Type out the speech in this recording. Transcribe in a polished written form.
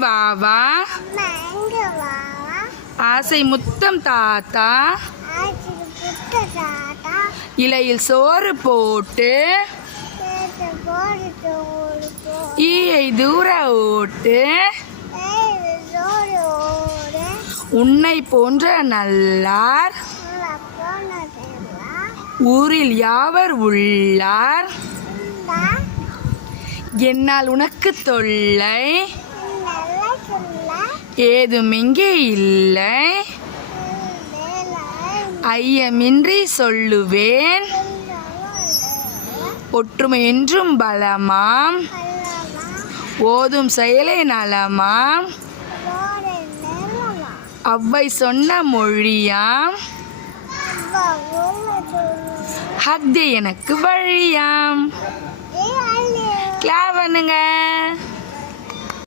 வாவா ஆசை முத்தம் தாத்தா இலையில் சோறு போட்டு ஈயை தூர ஓட்டு உன்னை போன்ற நல்லார் ஊரில் யாவர் உள்ளார் என்னால் உனக்கு தொல்லை ஏதும் இங்கே இல்லை ஐயமின்றி சொல்லுவேன் ஒற்றுமை என்றும் பலமாம் ஓதும் செயலே நலமாம் அவ்வை சொன்ன மொழியாம் ஹக்தே எனக்கு வழியாம். கிளாப் பண்ணுங்க.